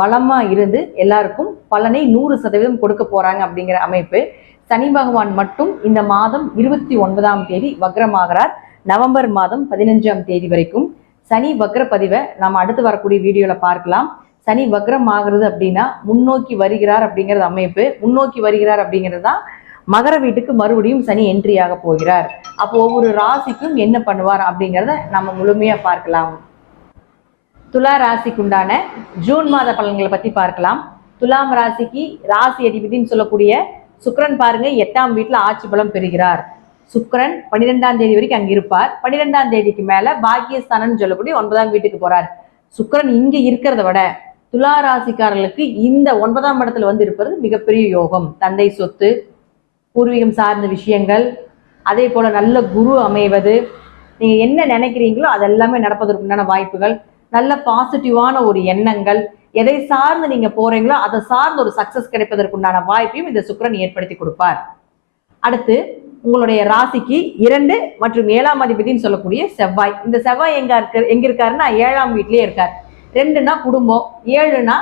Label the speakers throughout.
Speaker 1: வளமாக இருந்து எல்லாருக்கும் பலனை நூறு சதவீதம் கொடுக்க போகிறாங்க அப்படிங்கிற அமைப்பு. சனி பகவான் மட்டும் இந்த மாதம் இருபத்தி ஒன்பதாம் தேதி வக்ரமாகிறார். நவம்பர் மாதம் பதினஞ்சாம் தேதி வரைக்கும். சனி வக்ர பதிவை நாம் அடுத்து வரக்கூடிய வீடியோவில் பார்க்கலாம். சனி வக்ரம் ஆகிறது அப்படின்னா முன்னோக்கி வருகிறார் அப்படிங்கிறது அமைப்பு. முன்னோக்கி வருகிறார் அப்படிங்கிறது தான் மகர வீட்டுக்கு மறுபடியும் சனி என்ட்ரி ஆக போகிறார். அப்போ ஒவ்வொரு ராசிக்கும் என்ன பண்ணுவார் அப்படிங்கிறத நம்ம முழுமையாக பார்க்கலாம். துலா ராசிக்குண்டான ஜூன் மாத பலன்களை பத்தி பார்க்கலாம். துலாம் ராசிக்கு ராசி அதிபதினு சொல்லக்கூடிய சுக்கரன் பாருங்க எட்டாம் வீட்டுல ஆட்சி பலம் பெறுகிறார். சுக்கரன் பன்னிரெண்டாம் தேதி வரைக்கும் அங்க இருப்பார். பன்னிரெண்டாம் தேதிக்கு மேல பாக்கியஸ்தானம்னு சொல்லக்கூடிய ஒன்பதாம் வீட்டுக்கு போறார். சுக்கரன் இங்க இருக்கிறத விட துலா ராசிக்காரர்களுக்கு இந்த ஒன்பதாம் இடத்துல வந்து இருப்பது மிகப்பெரிய யோகம். தந்தை சொத்து பூர்வீகம் சார்ந்த விஷயங்கள் அதே போல நல்ல குரு அமைவது நீங்க என்ன நினைக்கிறீங்களோ அதெல்லாமே நடப்பதற்குண்டான வாய்ப்புகள். நல்ல பாசிட்டிவான ஒரு எண்ணங்கள் எதை சார்ந்து நீங்க போறீங்களோ அதை சார்ந்த ஒரு சக்சஸ் கிடைப்பதற்குண்டான வாய்ப்பையும் இந்த சுக்கரன் ஏற்படுத்தி கொடுப்பார். அடுத்து உங்களுடைய ராசிக்கு இரண்டு மற்றும் ஏழாம் அதிபதினு சொல்லக்கூடிய செவ்வாய். இந்த செவ்வாய் எங்க இருக்க எங்க இருக்காருன்னா ஏழாம் வீட்லயே இருக்கார். ரெண்டுனா குடும்பம் ஏழுனா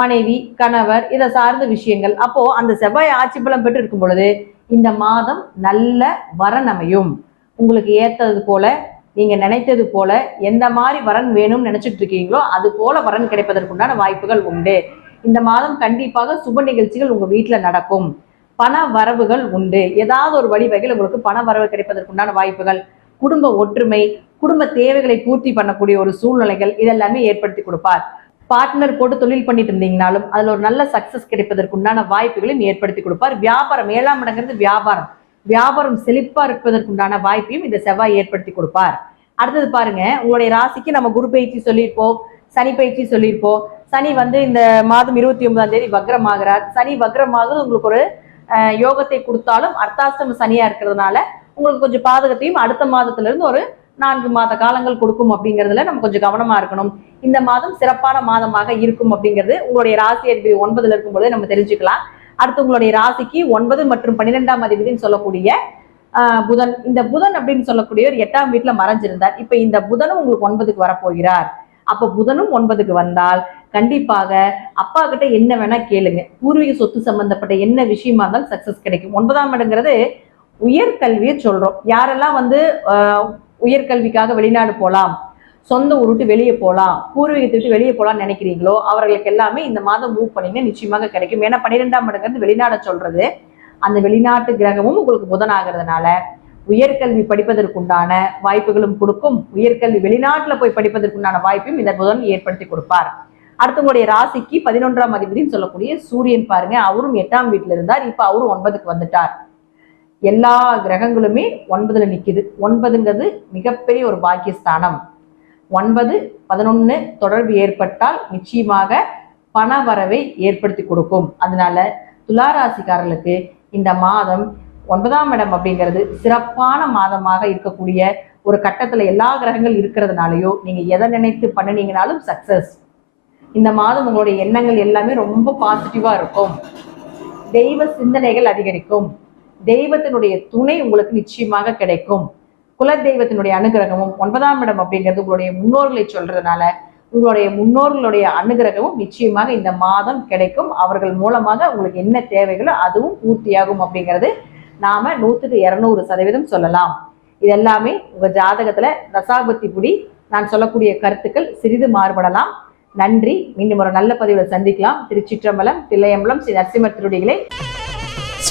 Speaker 1: மனைவி கணவர் இதை சார்ந்த விஷயங்கள். அப்போ அந்த செவ்வாய் ஆட்சி பலம் பெற்று இருக்கும் பொழுது இந்த மாதம் நல்ல வரன் அமையும். உங்களுக்கு ஏத்தது போல நீங்க நினைத்தது போல எந்த மாதிரி வரன் வேணும்னு நினைச்சிட்டு இருக்கீங்களோ அது போல வரன் கிடைப்பதற்குண்டான வாய்ப்புகள் உண்டு. இந்த மாதம் கண்டிப்பாக சுப நிகழ்ச்சிகள் உங்க வீட்டுல நடக்கும். பண வரவுகள் உண்டு. ஏதாவது ஒரு வழிவகையில் உங்களுக்கு பண வரவு கிடைப்பதற்குண்டான வாய்ப்புகள் குடும்ப ஒற்றுமை குடும்ப தேவைகளை பூர்த்தி பண்ணக்கூடிய ஒரு சூழ்நிலைகள் இதெல்லாமே ஏற்படுத்தி கொடுப்பார். பார்ட்னர் போட்டு தொழில் பண்ணிட்டு இருந்தீங்கனாலும் அதுல ஒரு நல்ல சக்சஸ் கிடைப்பதற்குண்டான வாய்ப்புகளையும் ஏற்படுத்தி கொடுப்பார். வியாபாரம் ஏழாம் இடங்கிறது வியாபாரம். வியாபாரம் செழிப்பா இருப்பதற்குண்டான வாய்ப்பையும் இந்த செவ்வாய் ஏற்படுத்தி கொடுப்பார். அடுத்தது பாருங்க உங்களுடைய ராசிக்கு நம்ம குரு பயிற்சி சொல்லியிருப்போம் சனி பயிற்சி சொல்லியிருப்போம். சனி வந்து இந்த மாதம் இருபத்தி ஒன்பதாம் தேதி வக்ரமாகிறார். சனி வக்ரமாகிறது உங்களுக்கு ஒரு யோகத்தை கொடுத்தாலும் அர்த்தாஷ்டம சனியா இருக்கிறதுனால உங்களுக்கு கொஞ்சம் பாதகத்தையும் அடுத்த மாதத்துல இருந்து ஒரு நான்கு மாத காலங்கள் கொடுக்கும் அப்படிங்கிறதுல நம்ம கொஞ்சம் கவனமா இருக்கணும். இந்த மாதம் சிறப்பான மாதமாக இருக்கும் அப்படிங்கிறது உங்களுடைய ராசி அதிபதி ஒன்பதுல இருக்கும்போது நம்ம தெரிஞ்சுக்கலாம். அடுத்து உங்களுடைய ராசிக்கு ஒன்பது மற்றும் பன்னிரெண்டாம் அதிபதினு சொல்லக்கூடிய புதன். இந்த புதன் அப்படின்னு சொல்லக்கூடிய ஒரு எட்டாம் வீட்டுல மறைஞ்சிருந்தார். இப்ப இந்த புதனும் உங்களுக்கு ஒன்பதுக்கு வரப்போகிறார். அப்ப புதனும் ஒன்பதுக்கு வந்தால் கண்டிப்பாக அப்பா கிட்ட என்ன வேணா கேளுங்க. பூர்வீக சொத்து சம்பந்தப்பட்ட என்ன விஷயமா இருந்தாலும் சக்சஸ் கிடைக்கும். ஒன்பதாம் இடங்கிறது உயர்கல்வியை சொல்றோம். யாரெல்லாம் வந்து உயர்கல்விக்காக வெளிநாடு போகலாம் சொந்த ஊர் விட்டு வெளியே போகலாம் பூர்வீகத்தை விட்டு வெளியே போகலாம்னு நினைக்கிறீங்களோ அவர்களுக்கு எல்லாமே இந்த மாதம் மூவ் பண்ணிங்க நிச்சயமாக கிடைக்கும். ஏன்னா பன்னிரெண்டாம் இடங்கிறது வெளிநாட சொல்றது. அந்த வெளிநாட்டு கிரகமும் உங்களுக்கு புதன் ஆகிறதுனால உயர்கல்வி படிப்பதற்குண்டான வாய்ப்புகளும் கொடுக்கும். உயர்கல்வி வெளிநாட்டுல போய் படிப்பதற்குண்டான வாய்ப்பையும் இந்த புதன் ஏற்படுத்தி கொடுப்பார். அடுத்தவங்களுடைய ராசிக்கு பதினொன்றாம் அதிபதினு சொல்லக்கூடிய சூரியன் பாருங்க அவரும் எட்டாம் வீட்டுல இருந்தார். இப்ப அவரும் ஒன்பதுக்கு வந்துட்டார். எல்லா கிரகங்களுமே ஒன்பதுல நிக்குது. ஒன்பதுங்கிறது மிகப்பெரிய ஒரு பாக்கியஸ்தானம். ஒன்பது பதினொன்று தொடர்பு ஏற்பட்டால் நிச்சயமாக பண வரவை ஏற்படுத்தி கொடுக்கும். அதனால துளாராசிக்காரர்களுக்கு இந்த மாதம் ஒன்பதாம் இடம் அப்படிங்கிறது சிறப்பான மாதமாக இருக்கக்கூடிய ஒரு கட்டத்தில் எல்லா கிரகங்கள் இருக்கிறதுனாலையோ நீங்கள் எதை நினைத்து பண்ணினீங்கனாலும் சக்ஸஸ் இந்த மாதம் உங்களுடைய எண்ணங்கள் எல்லாமே ரொம்ப பாசிட்டிவாக இருக்கும். தெய்வ சிந்தனைகள் அதிகரிக்கும். தெய்வத்தினுடைய துணை உங்களுக்கு நிச்சயமாக கிடைக்கும். குல தெய்வத்தினுடைய அனுகிரகமும் ஒன்பதாம் இடம் அப்படிங்கிறது உங்களுடைய முன்னோர்களை சொல்றதுனால உங்களுடைய முன்னோர்களுடைய அனுகிரகமும் நிச்சயமாக இந்த மாதம் கிடைக்கும். அவர்கள் மூலமாக உங்களுக்கு என்ன தேவைகளோ அதுவும் பூர்த்தியாகும் அப்படிங்கிறது நாம நூற்றுக்கு இரநூறு சதவீதம் சொல்லலாம். இது எல்லாமே உங்க ஜாதகத்துல தசாபத்தி புடி நான் சொல்லக்கூடிய கருத்துக்கள் சிறிது மாறுபடலாம். நன்றி. மீண்டும் ஒரு நல்ல பதிவில் சந்திக்கலாம். திருச்சிற்றம்பலம் தில்லையம்பலம் ஸ்ரீ நரசிம்மர் திருடிகளை